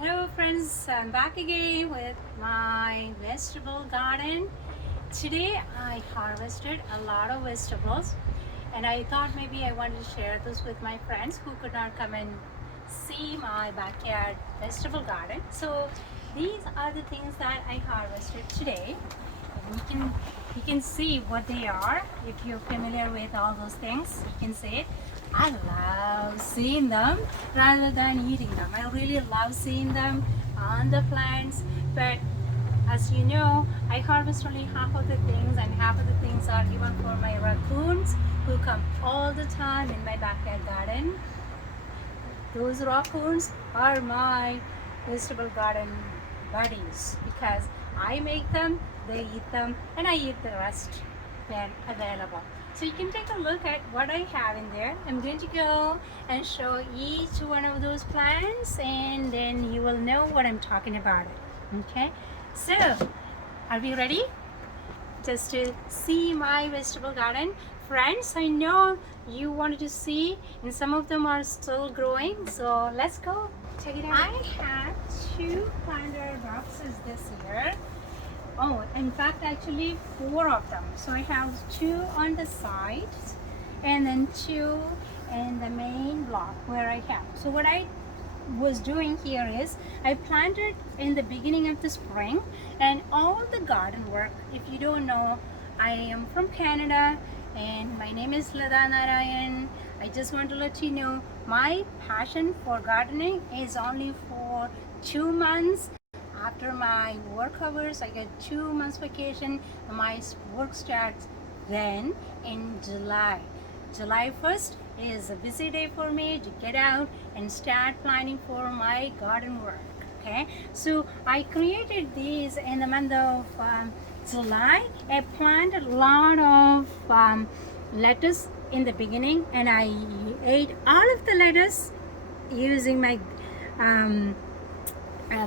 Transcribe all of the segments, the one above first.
Hello friends, I'm back again with my vegetable garden. Today I harvested a lot of vegetables and I thought maybe I wanted to share this with my friends who could not come and see my backyard vegetable garden. So these are the things that I harvested today. And you can see what they are. If you're familiar with all those things, you can see it. I love seeing them rather than eating them. I really love seeing them on the plants, but as you know, I harvest only half of the things, and half of the things are given for my raccoons who come all the time in my backyard garden. Those raccoons are my vegetable garden buddies because I make them, they eat them, and I eat the rest when available. So you can take a look at what I have in there. I'm going to go and show each one of those plants and then you will know what I'm talking about. Okay, so are we ready? Just to see my vegetable garden. Friends, I know you wanted to see, and some of them are still growing, so let's go check it out. I have 200 boxes this year. Oh, in fact, actually 4 of them. So I have 2 on the sides and then 2 in the main block where I have. So what I was doing here is I planted in the beginning of the spring, and all the garden work, if you don't know, I am from Canada and my name is Lada Narayan. I just want to let you know my passion for gardening is only for 2 months. After my work hours, I get 2 months vacation. My work starts then in July. July 1st is a busy day for me to get out and start planning for my garden work. Okay, so I created these in the month of July. I planted a lot of lettuce in the beginning, and I ate all of the lettuce using my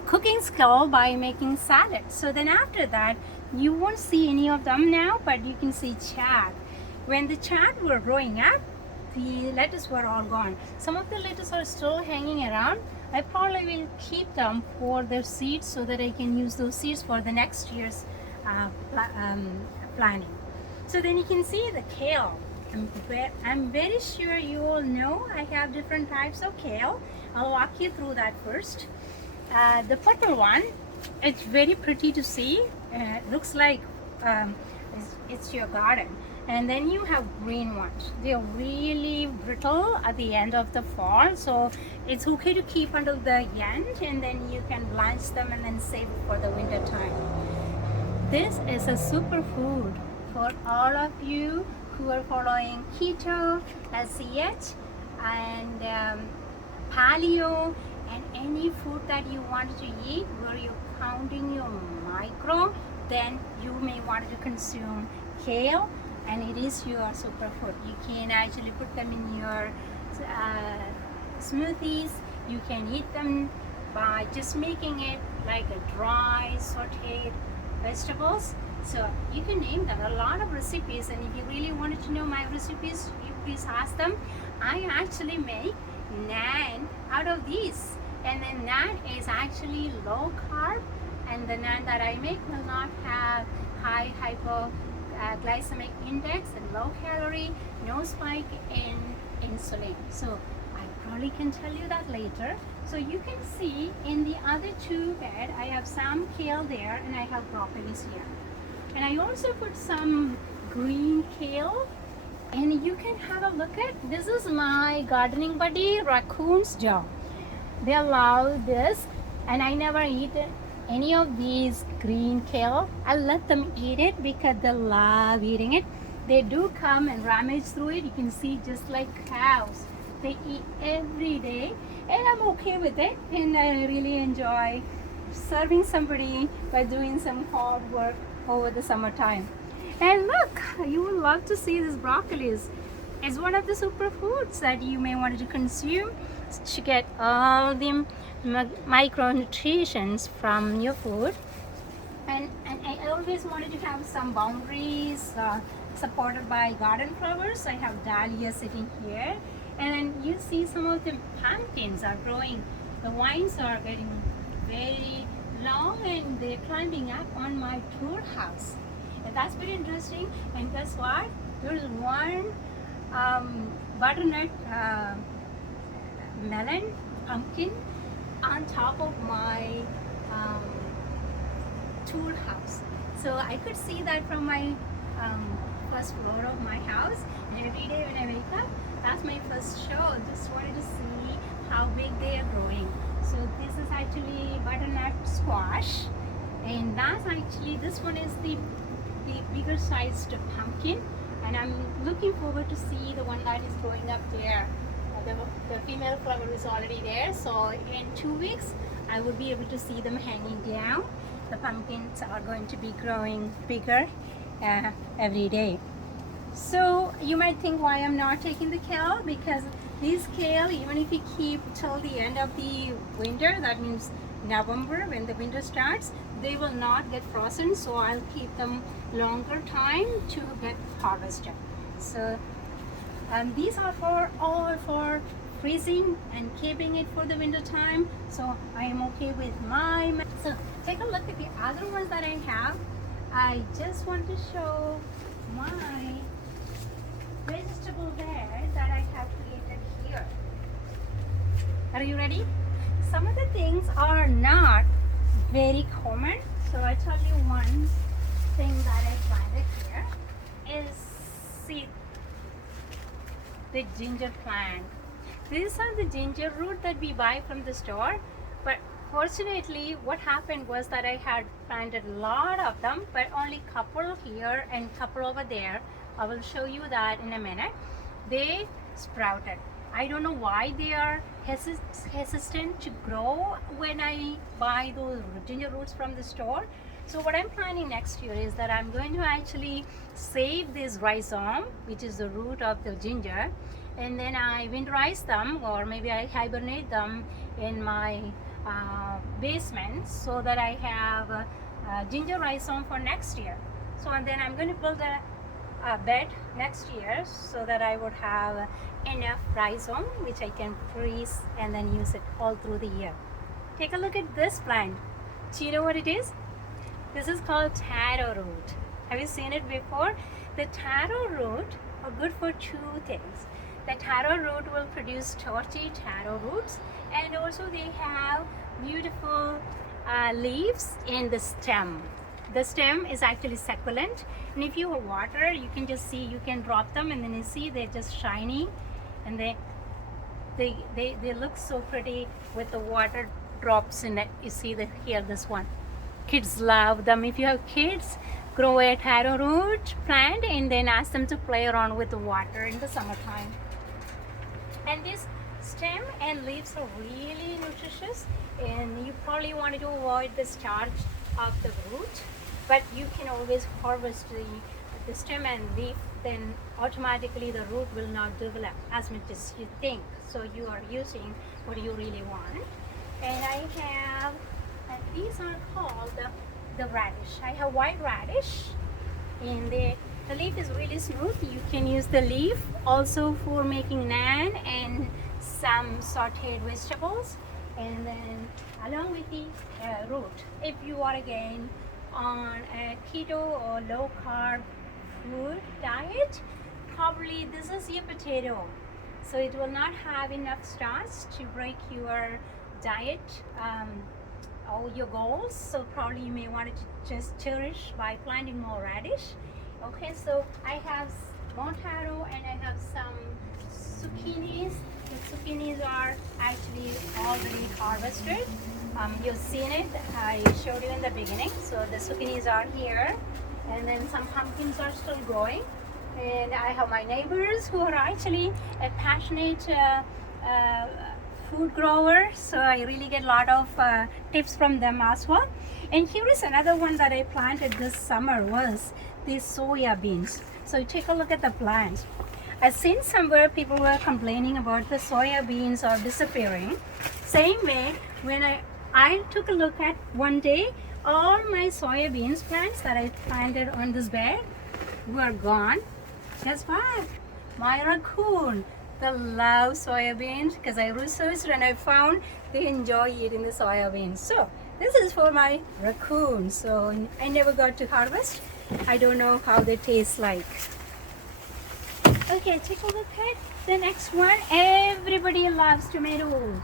cooking skill by making salad. So then after that, you won't see any of them now, but you can see chard. When the chard were growing up, the lettuce were all gone. Some of the lettuce are still hanging around. I probably will keep them for their seeds so that I can use those seeds for the next year's planting. So then you can see the kale. I'm very sure you all know I have different types of kale. I'll walk you through that first. The purple one, it's very pretty to see. Looks like it's your garden. And then you have green ones. They are really brittle at the end of the fall, so it's okay to keep until the end, and then you can blanch them and then save it for the winter time. This is a superfood for all of you who are following keto, LCH, and paleo, and any food that you want to eat where you're counting your micro, then you may want to consume kale, and it is your superfood. You can actually put them in your smoothies. You can eat them by just making it like a dry sauteed vegetables. So you can name them a lot of recipes, and if you really wanted to know my recipes, you please ask them. I actually make naan out of these, and then naan is actually low carb, and the naan that I make will not have high hypoglycemic index and low calorie, no spike in insulin. So I probably can tell you that later. So you can see in the other 2 bed I have some kale there, and I have broccolis here, and I also put some green kale. And you can have a look at, this is my gardening buddy, raccoon's jaw. They love this, and I never eat any of these green kale. I let them eat it because they love eating it. They do come and rummage through it. You can see just like cows. They eat every day, and I'm okay with it, and I really enjoy serving somebody by doing some hard work over the summertime. And look, you will love to see this broccoli. It's one of the superfoods that you may want to consume to get all the micronutrients from your food. And I always wanted to have some boundaries supported by garden flowers. I have dahlia sitting here, and then you see some of the pumpkins are growing. The vines are getting very long and they're climbing up on my tour house. And that's very interesting. And guess what? There's one butternut melon pumpkin on top of my um, tour house. So I could see that from my first floor of my house. And every day when I wake up, that's my first show. Just wanted to see how big they are growing. So this is actually butternut squash, and that's actually, this one is the bigger sized pumpkin, and I'm looking forward to see the one that is growing up there. The female flower is already there, so in 2 weeks I will be able to see them hanging down. The pumpkins are going to be growing bigger every day. So you might think why I'm not taking the kale, because this kale, even if you keep till the end of the winter, that means November when the winter starts, they will not get frozen, so I'll keep them longer time to get harvested. So these are all for freezing and keeping it for the winter time, so I am okay with my. So take a look at the other ones that I have. I just want to show my vegetable bed that I have created here. Are you ready? Some of the things are not very common, so I tell you one thing that I planted here is, see, the ginger plant. These are the ginger root that we buy from the store, but fortunately what happened was that I had planted a lot of them, but only couple here and couple over there. I will show you that in a minute. They sprouted. I don't know why they are hesitant to grow when I buy those ginger roots from the store. So what I'm planning next year is that I'm going to actually save this rhizome, which is the root of the ginger, and then I winterize them, or maybe I hibernate them in my basement, so that I have ginger rhizome for next year. So and then I'm going to build a bed next year so that I would have enough rhizome which I can freeze and then use it all through the year. Take a look at this plant. Do you know what it is? This is called taro root. Have you seen it before? The taro root are good for two things. The taro root will produce torchy taro roots, and also they have beautiful leaves in the stem. The stem is actually succulent, and if you water, you can just see, you can drop them and then you see they're just shiny, and they look so pretty with the water drops in it. You see that here, this one. Kids love them. If you have kids, grow a taro root plant and then ask them to play around with the water in the summertime. And this stem and leaves are really nutritious, and you probably want to avoid the starch of the root, but you can always harvest the stem and leaf, then automatically the root will not develop as much as you think. So you are using what you really want. And I have, and these are called the radish. I have white radish, and the leaf is really smooth. You can use the leaf also for making naan and some sauteed vegetables, and then along with the root. If you are again on a keto or low carb food diet, probably this is your potato, so it will not have enough starch to break your diet or your goals. So probably you may want to just cherish by planting more radish. Okay, so I have more taro and I have some zucchinis. The zucchinis are actually already harvested. You've seen it, I showed you in the beginning. So the zucchinis are here, and then some pumpkins are still growing. And I have my neighbors who are actually a passionate food grower, so I really get a lot of tips from them as well. And here is another one that I planted this summer, was these soya beans. So take a look at the plants. I've seen somewhere people were complaining about the soya beans are disappearing. Same way, when I took a look at one day, all my soya beans plants that I planted on this bed were gone. Guess what? My raccoon They love soybeans because I researched and I found they enjoy eating the soybeans. So this is for my raccoons. So I never got to harvest. I don't know how they taste like. Okay, take a look at the next one. Everybody loves tomatoes.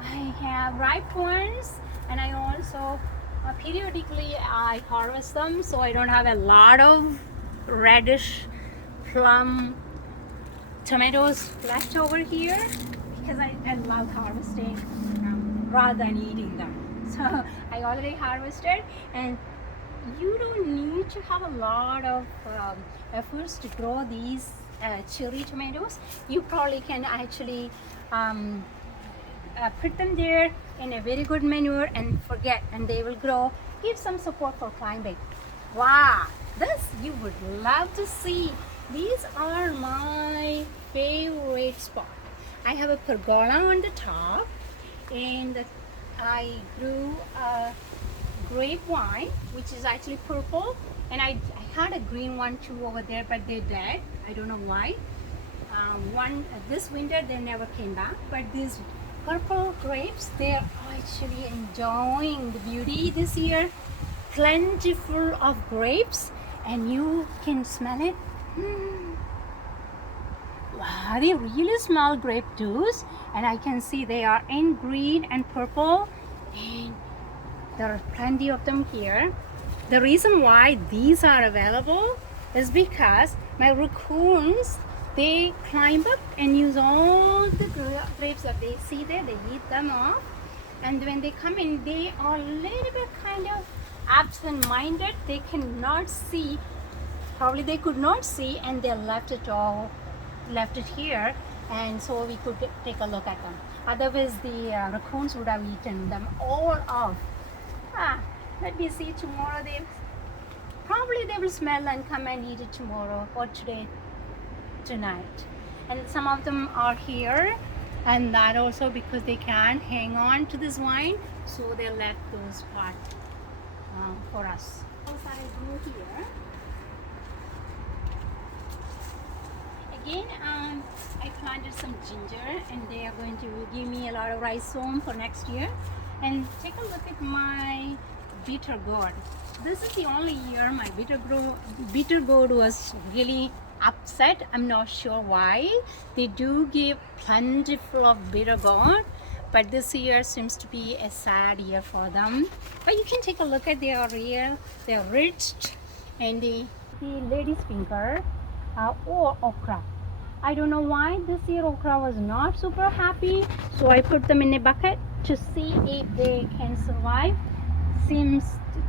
I have ripe ones, and I also periodically I harvest them, so I don't have a lot of reddish plum tomatoes left over here because I love harvesting rather than eating them. So I already harvested, and you don't need to have a lot of efforts to grow these cherry tomatoes. You probably can actually put them there in a very good manure and forget, and they will grow. Give some support for climbing. Wow, this you would love to see. These are my favorite spot. I have a pergola on the top, and I grew a grape vine, which is actually purple, and I had a green one too over there, but they're dead. I don't know why. This winter they never came back, but these purple grapes, they're actually enjoying the beauty this year. Plentiful of grapes, and you can smell it. Wow, they really smell grape juice, and I can see they are in green and purple, and there are plenty of them here. The reason why these are available is because my raccoons, they climb up and use all the grapes that they see there, they eat them off, and when they come in, they are a little bit kind of absent-minded. They cannot see, probably they could not see, and they left it here, and so we could take a look at them. Otherwise the raccoons would have eaten them all off. Let me see, tomorrow they will smell and come and eat it tomorrow or tonight. And some of them are here, and that also because they can't hang on to this vine, so they left those part for us. Also, I grew here. Again, I planted some ginger, and they are going to give me a lot of rhizome for next year. And take a look at my bitter gourd. This is the only year my bitter gourd was really upset. I'm not sure why. They do give plentiful of bitter gourd, but this year seems to be a sad year for them. But you can take a look at they're rich, and the lady's finger or okra. I don't know why this year okra was not super happy, so I put them in a bucket to see if they can survive.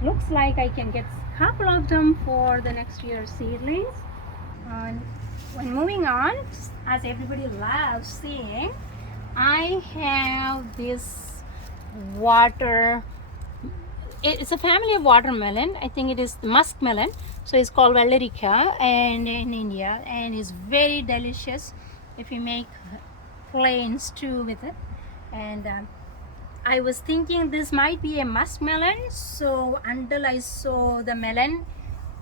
Looks like I can get a couple of them for the next year's seedlings. When moving on, as everybody loves seeing, I have this it's a family of watermelon. I think it is muskmelon, so it's called Vellaerica and in India, and it's very delicious if you make plain stew with it. And I was thinking this might be a muskmelon, so until I saw the melon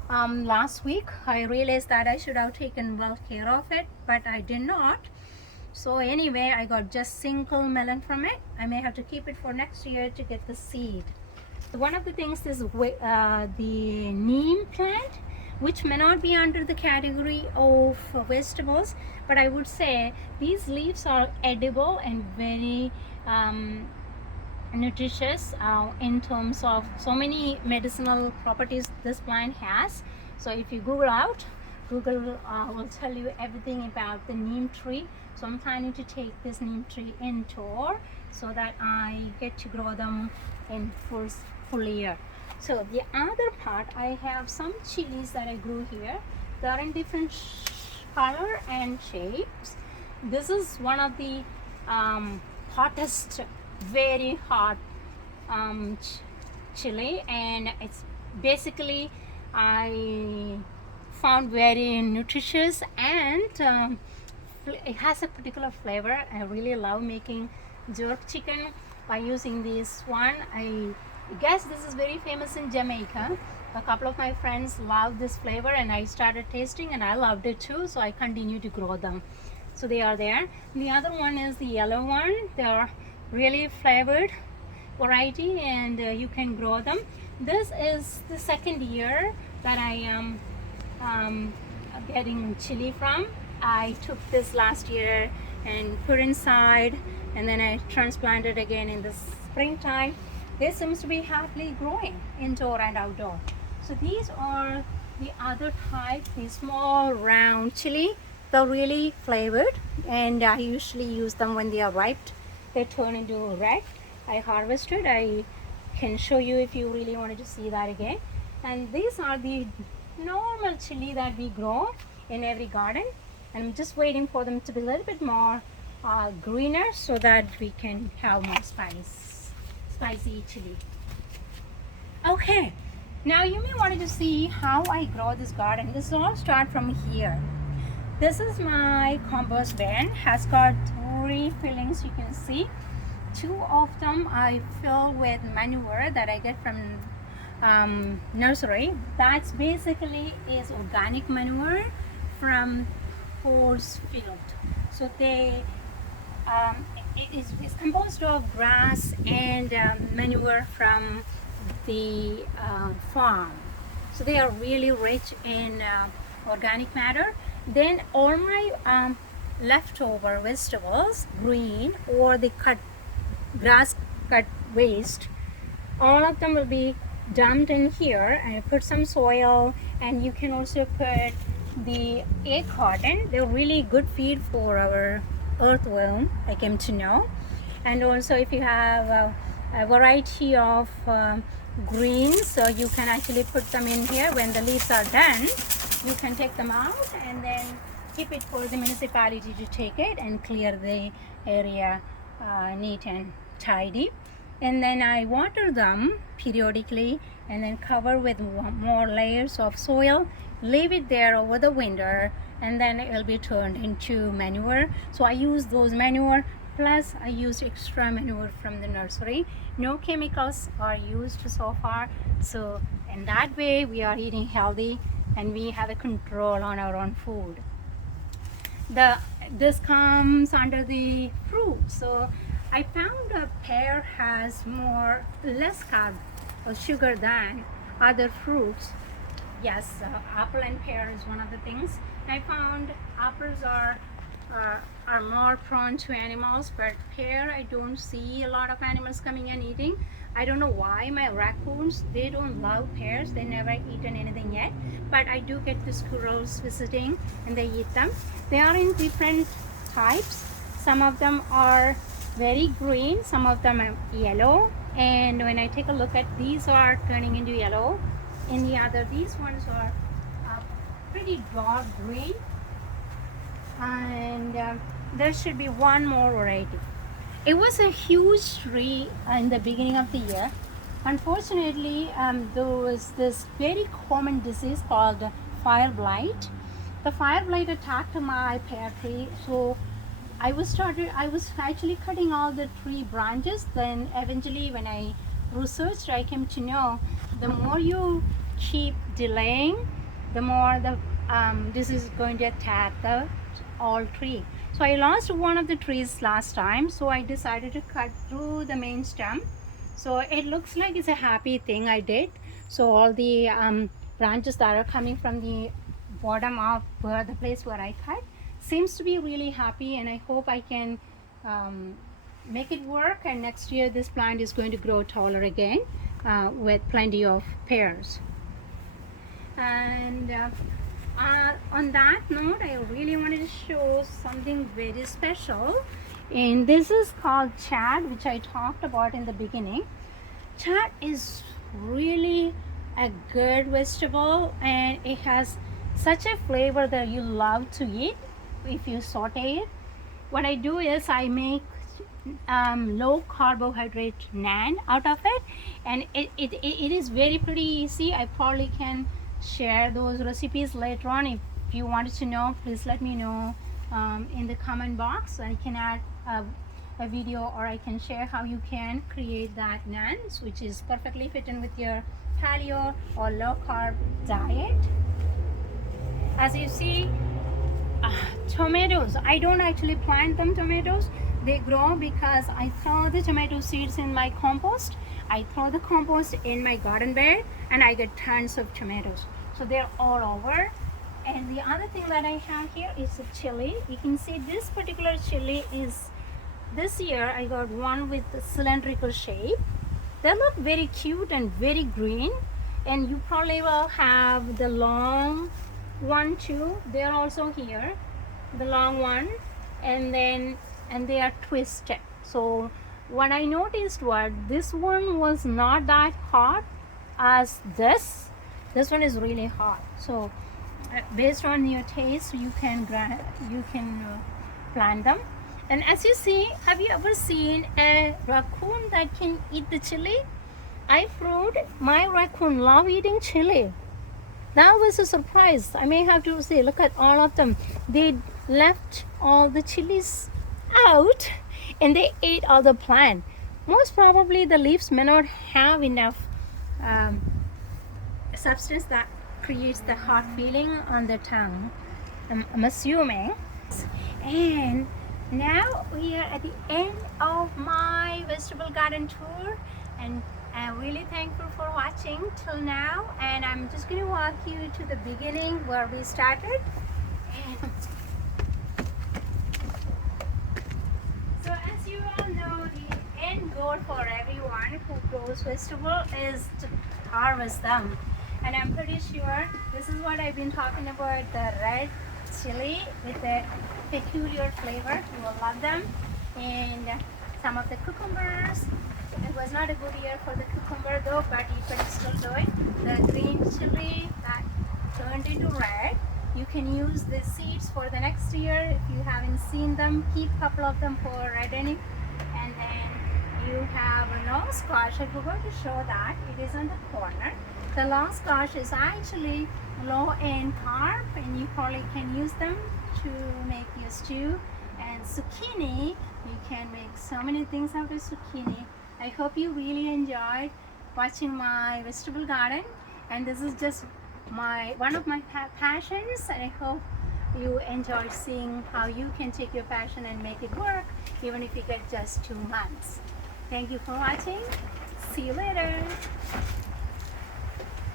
last week, I realized that I should have taken well care of it, but I did not. So anyway, I got just single melon from it. I may have to keep it for next year to get the seed. One of the things is the neem plant, which may not be under the category of vegetables, but I would say these leaves are edible and very nutritious in terms of so many medicinal properties this plant has. So if you Google will tell you everything about the neem tree. So I'm planning to take this neem tree indoor so that I get to grow them in full year. So the other part, I have some chilies that I grew here. They are in different color and shapes. This is one of the hottest, very hot chili, and it's basically I found very nutritious, and it has a particular flavor. I really love making jerk chicken by using this one. I guess this is very famous in Jamaica. A couple of my friends love this flavor, and I started tasting and I loved it too, so I continue to grow them. So they are there. The other one is the yellow one. They are really flavored variety, and you can grow them. This is the second year that I am getting chili from. I took this last year and put inside, and then I transplanted again in the springtime. This seems to be happily growing indoor and outdoor. So these are the other type, the small round chili. They're really flavored, and I usually use them when they are ripe. They turn into red. I harvested. I can show you if you really wanted to see that again. And these are the normal chili that we grow in every garden. And I'm just waiting for them to be a little bit more greener so that we can have more spicy chili. Okay, now you may want to see how I grow this garden. This all start from here. This is my compost bin. Has got 3 fillings, you can see. 2 of them I fill with manure that I get from nursery. That's basically is organic manure from Ford's field. So they it's composed of grass and manure from the farm. So they are really rich in organic matter. Then all my leftover vegetables, green or the grass cut waste, all of them will be dumped in here, and I put some soil, and you can also put the egg carton. They're really good feed for our earthworm, I came to know. And also if you have a variety of greens, so you can actually put them in here. When the leaves are done, you can take them out and then keep it for the municipality to take it and clear the area neat and tidy. And then I water them periodically and then cover with more layers of soil, leave it there over the winter, and then it will be turned into manure. So I use those manure, plus I use extra manure from the nursery. No chemicals are used so far, so in that way we are eating healthy and we have a control on our own food. This comes under the fruit. So I found a pear has less carb or sugar than other fruits. Yes, apple and pear is one of the things. I found apples are more prone to animals, but pear I don't see a lot of animals coming and eating. I don't know why. My raccoons, they don't love pears. They never eaten anything yet, but I do get the squirrels visiting and they eat them. They are in different types. Some of them are very green, some of them are yellow, and when I take a look at these are turning into yellow. In the other, these ones are pretty dark green, and there should be one more variety. It was a huge tree in the beginning of the year. Unfortunately, there was this very common disease called fire blight. The fire blight attacked my pear tree, so I was actually cutting all the tree branches. Then eventually when I researched, I came to know the more you keep delaying, the more the disease is going to attack the all tree. So I lost one of the trees last time, so I decided to cut through the main stem. So it looks like it's a happy thing I did. So all the branches that are coming from the bottom of the place where I cut seems to be really happy, and I hope I can make it work, and next year this plant is going to grow taller again with plenty of pears. And on that note, I really wanted to show something very special, and this is called chat, which I talked about in the beginning. Chat is really a good vegetable, and it has such a flavor that you love to eat if you saute it. What I do is I make low carbohydrate naan out of it, and it is very pretty easy. I probably can share those recipes later on. If you wanted to know, please let me know in the comment box. I can add a video, or I can share how you can create that naan, which is perfectly fit in with your paleo or low carb diet. As you see, Tomatoes, I don't actually plant them tomatoes. They grow because I throw the tomato seeds in my compost. I throw the compost in my garden bed and I get tons of tomatoes. So they're all over. And the other thing that I have here is a chili. You can see this particular chili is, this year I got one with the cylindrical shape. They look very cute and very green. And you probably will have the long one too. They're also here, the long one, and they are twisted. So what I noticed was this one was not that hot as this one is really hot. So based on your taste you can plant them. And as you see, have you ever seen a raccoon that can eat the chili? I proved my raccoon love eating chili. That was a surprise. I may have to say, look at all of them. They left all the chilies out and they ate all the plant. Most probably the leaves may not have enough substance that creates the hot feeling on the tongue. I'm assuming. And now we are at the end of my vegetable garden tour, and I'm really thankful for watching till now. And I'm just going to walk you to the beginning where we started. And so as you all know, the end goal for everyone who grows vegetable is to harvest them. And I'm pretty sure this is what I've been talking about, the red chili with the peculiar flavor. You will love them. And some of the cucumbers. It was not a good year for the cucumber though, but you can still do it. The green chili that turned into red. You can use the seeds for the next year. If you haven't seen them, keep a couple of them for reddening. And then you have a long squash. I forgot to show that. It is on the corner. The long squash is actually low in carb, and you probably can use them to make your stew. And zucchini, you can make so many things out of zucchini. I hope you really enjoyed watching my vegetable garden, and this is just one of my passions. And I hope you enjoy seeing how you can take your passion and make it work, even if you get just 2 months. Thank you for watching. See you later.